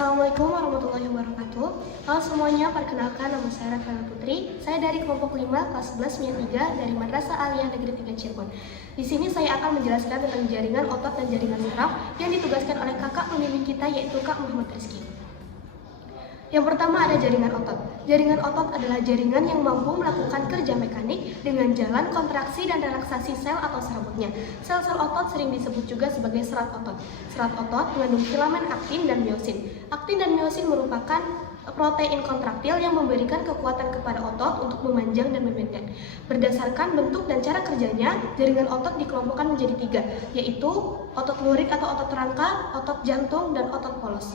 Assalamualaikum warahmatullahi wabarakatuh. Halo semuanya, perkenalkan nama saya Rafaela Putri. Saya dari kelompok 5 kelas 11 MIA 3 dari Madrasah Aliyah Negeri 3 Cirebon. Di sini saya akan menjelaskan tentang jaringan otot dan jaringan saraf yang ditugaskan oleh kakak pembimbing kita, yaitu Kak Muhammad Rizky. Yang pertama ada jaringan otot. Jaringan otot adalah jaringan yang mampu melakukan kerja mekanik dengan jalan kontraksi dan relaksasi sel atau serabutnya. Sel-sel otot sering disebut juga sebagai serat otot. Serat otot mengandung filamen aktin dan miosin. Aktin dan miosin merupakan protein kontraktil yang memberikan kekuatan kepada otot untuk memanjang dan memendek. Berdasarkan bentuk dan cara kerjanya, jaringan otot dikelompokkan menjadi 3, yaitu otot lurik atau otot rangka, otot jantung, dan otot polos.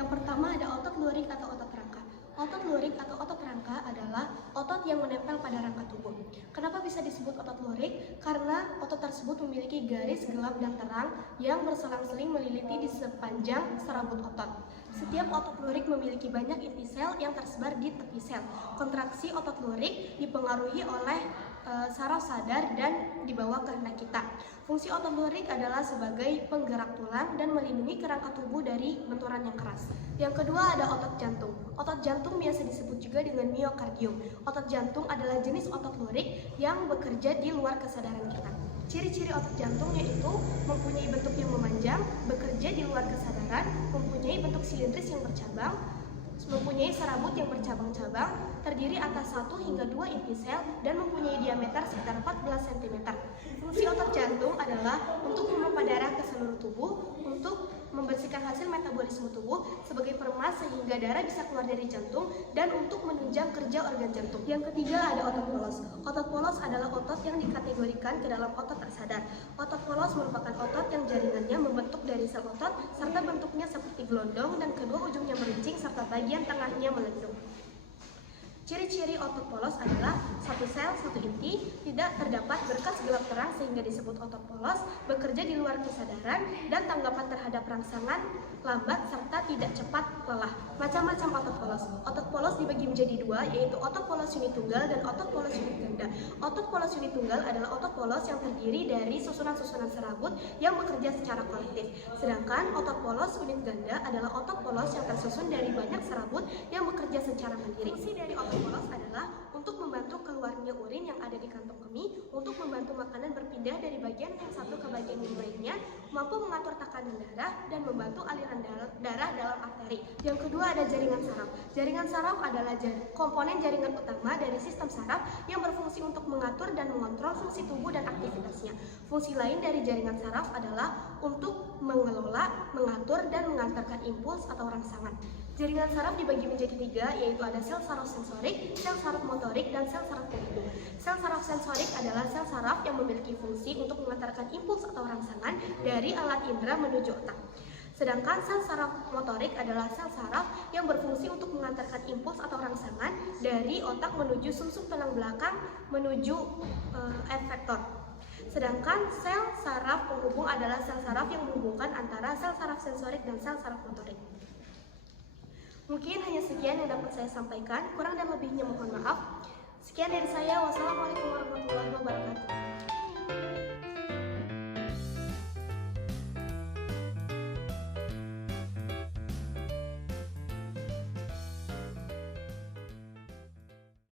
Yang pertama ada otot lurik atau otot rangka. Otot lurik atau otot rangka adalah otot yang menempel pada rangka tubuh. Kenapa bisa disebut otot lurik? Karena otot tersebut memiliki garis gelap dan terang yang berselang-seling meliliti di sepanjang serabut otot. Setiap otot lurik memiliki banyak inti sel yang tersebar di tepi sel. Kontraksi otot lurik dipengaruhi oleh saraf sadar dan dibawa kehendak kita. Fungsi otot lurik adalah sebagai penggerak tulang dan melindungi kerangka tubuh dari benturan yang keras. Yang kedua ada otot jantung. Otot jantung biasa disebut juga dengan miokardium. Otot jantung adalah jenis otot lurik yang bekerja di luar kesadaran kita. Ciri-ciri otot jantung yaitu mempunyai bentuk yang memanjang, bekerja di luar kesadaran, mempunyai bentuk silindris yang bercabang, mempunyai serabut yang bercabang-cabang, terdiri atas 1 hingga 2 inti sel, dan mempunyai diameter sekitar 14 cm. Fungsi otot jantung adalah untuk memompa darah ke seluruh tubuh, untuk membersihkan hasil metabolisme tubuh sebagai peremas sehingga darah bisa keluar dari jantung, dan untuk menunjang kerja organ jantung. Yang ketiga ada otot polos. Otot polos adalah otot yang dikategorikan ke dalam otot tak sadar. Otot polos merupakan otot yang jaringannya membentuk dari sel otot serta bentuknya seperti gelondong dan kedua ujungnya merincing serta bagian tengahnya melendung. Ciri-ciri otot polos adalah 1 sel, 1 inti, tidak terdapat berkas gelap terang sehingga disebut otot polos, bekerja di luar kesadaran, dan tanggapan terhadap rangsangan lambat serta tidak cepat lelah. Macam-macam otot polos. Otot polos dibagi menjadi 2, yaitu otot polos unit tunggal dan otot polos unit ganda. Otot polos unit tunggal adalah otot polos yang terdiri dari susunan-susunan serabut yang bekerja secara kolektif. Sedangkan otot polos unit ganda adalah otot polos yang tersusun dari banyak serabut yang bekerja secara mandiri. Fungsi dari otot polos adalah untuk membantu keluarnya urin yang ada di kantong kemih, untuk membantu makanan berpindah dari bagian yang satu ke bagian yang lainnya, mampu mengatur tekanan darah, dan membantu aliran darah dalam arteri. Yang kedua ada jaringan saraf. Jaringan saraf adalah komponen jaringan utama dari sistem saraf yang berfungsi untuk mengatur dan mengontrol fungsi tubuh dan aktivitasnya. Fungsi lain dari jaringan saraf adalah untuk mengelola, mengatur, dan mengantarkan impuls atau rangsangan. Jaringan saraf dibagi menjadi 3, yaitu ada sel saraf sensorik, sel saraf motorik, dan sel saraf pelindung. Sel saraf sensorik adalah sel saraf yang memiliki fungsi untuk mengantarkan impuls atau rangsangan dari alat indera menuju otak. Sedangkan sel saraf motorik adalah sel saraf yang berfungsi untuk mengantarkan impuls atau rangsangan dari otak menuju sumsum tulang belakang menuju efektor. Sedangkan sel saraf penghubung adalah sel saraf yang menghubungkan antara sel saraf sensorik dan sel saraf motorik. Mungkin hanya sekian yang dapat saya sampaikan, kurang dan lebihnya mohon maaf. Sekian dari saya, wassalamualaikum warahmatullahi wabarakatuh.